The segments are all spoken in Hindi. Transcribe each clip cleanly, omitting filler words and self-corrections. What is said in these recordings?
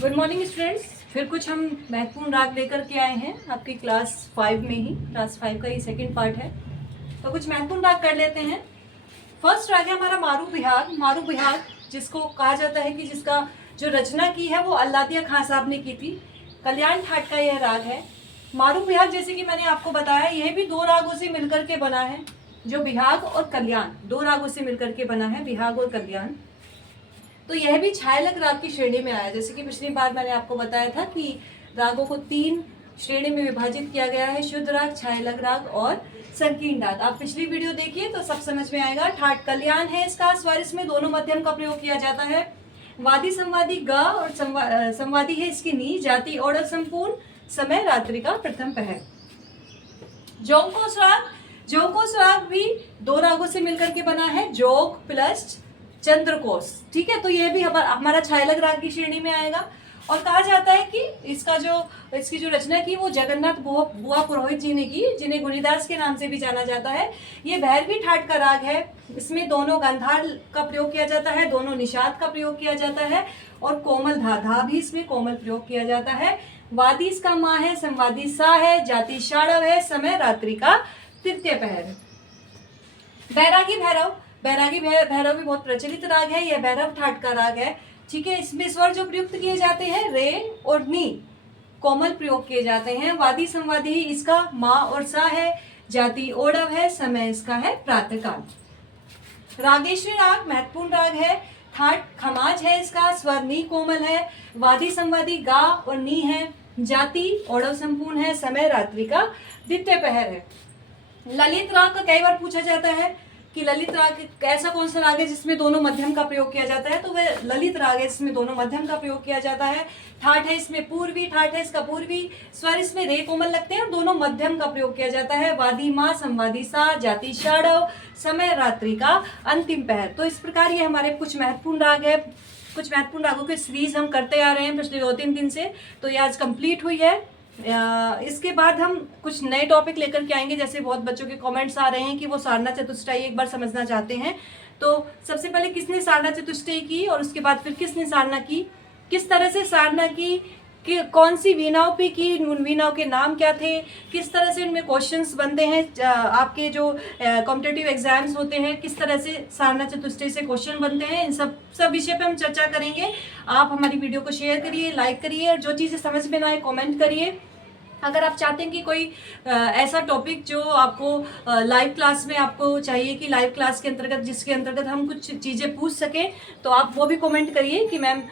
Good morning students. फिर कुछ हम महत्वपूर्ण राग लेकर के आए हैं आपकी क्लास 5 में ही। क्लास 5 का ही सेकंड पार्ट है, तो कुछ महत्वपूर्ण राग कर लेते हैं। फर्स्ट राग है हमारा मारू बिहाग। मारू बिहाग जिसको कहा जाता है कि जिसका जो रचना की है वो अल्लादिया खां साहब ने की थी। कल्याण ठाट का यह राग है। मारू बिहाग जैसे कि मैंने आपको बताया, यह भी दो रागों से मिलकर के बना है। जो बिहाग और कल्याण दो रागों से मिलकर के बना है, बिहाग और कल्याण। तो यह भी छायालग राग की श्रेणी में आया। जैसे कि पिछली बार मैंने आपको बताया था कि रागों को 3 श्रेणी में विभाजित किया गया है, शुद्ध राग, छायालग राग और संकीर्ण राग। आप पिछली वीडियो देखिए तो सब समझ में आएगा। ठाट कल्याण है इसका स्वर, इसमें दोनों मध्यम का प्रयोग किया जाता है। वादी संवादी ग और संवादी है इसकी नी, जाति और संपूर्ण, समय रात्रि का प्रथम पहर। जोंकोस राग, जोंकोस राग भी दो रागों से मिलकर के बना है, जोग प्लस चंद्रकोश। ठीक है, तो यह भी हमारा छायालग राग की श्रेणी में आएगा। और कहा जाता है कि इसकी जो रचना की वो जगन्नाथ बुआ पुरोहित जी ने की, जिन्हें गुणिदास के नाम से भी जाना जाता है। ये भैरवी ठाट का राग है। इसमें दोनों गांधार का प्रयोग किया जाता है, दोनों निषाद का प्रयोग किया जाता है और कोमल धा भी इसमें कोमल प्रयोग किया जाता है। वादी इसका माँ है, संवादी सा है, जाति शाड़व है, समय रात्रि का तृतीय पहर है। बैरागी भैरव, बैरागी भैरव भी बहुत प्रचलित राग है। यह भैरव ठाट का राग है। ठीक है, इसमें स्वर जो प्रयुक्त किए जाते हैं रे और नी, कोमल प्रयोग किए जाते हैं। वादी संवादी इसका माँ और सा है, जाति ओडव है, समय इसका है प्रातःकाल। रागेश्वरी राग महत्वपूर्ण राग है। ठाट खमाज है इसका, स्वर नी कोमल है, वादी संवादी गा और नी है, जाति ओडव संपूर्ण है, समय रात्रि का द्वितीय पहर है। ललित राग का कई बार पूछा जाता है कि ललित राग ऐसा कौन सा राग है जिसमें दोनों मध्यम का प्रयोग किया जाता है, तो वह ललित राग है जिसमें दोनों मध्यम का प्रयोग किया जाता है। ठाट है इसमें पूर्वी, ठाट है इसका पूर्वी, स्वर इसमें रे कोमल लगते हैं और दोनों मध्यम का प्रयोग किया जाता है। वादी माँ, संवादी सा, जाति शाड़व, समय रात्रि का अंतिम पहर। तो इस प्रकार ये हमारे कुछ महत्वपूर्ण राग है। कुछ महत्वपूर्ण रागों की सीरीज हम करते आ रहे हैं पिछले 2-3 दिन से, तो ये आज कंप्लीट हुई है। इसके बाद हम कुछ नए टॉपिक लेकर के आएंगे। जैसे बहुत बच्चों के कमेंट्स आ रहे हैं कि वो सारना चतुष्टयी एक बार समझना चाहते हैं। तो सबसे पहले किसने सारना चतुष्टयी की और उसके बाद फिर किसने सारना की, किस तरह से सारना की, कि कौन सी वीणाओं पे की, उन वीणाओं के नाम क्या थे, किस तरह से उनमें क्वेश्चंस बनते हैं, आपके जो कॉम्पिटिटिव एग्जाम्स होते हैं किस तरह से सारना चतुष्टयी से क्वेश्चन बनते हैं, इन सब विषय पे हम चर्चा करेंगे। आप हमारी वीडियो को शेयर करिए, लाइक करिए और जो चीज़ें समझ में ना आए कमेंट करिए। अगर आप चाहते हैं कि कोई ऐसा टॉपिक जो आपको लाइव क्लास में आपको चाहिए कि लाइव क्लास के अंतर्गत जिसके अंतर्गत हम कुछ चीज़ें पूछ सकें, तो आप वो भी कमेंट करिए कि मैम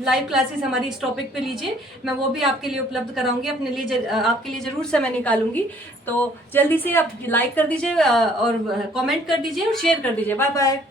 लाइव क्लासेस हमारी इस टॉपिक पे लीजिए, मैं वो भी आपके लिए उपलब्ध कराऊंगी, अपने लिए आपके लिए ज़रूर समय निकालूंगी। तो जल्दी से आप लाइक कर दीजिए और कमेंट कर दीजिए और शेयर कर दीजिए। Bye bye.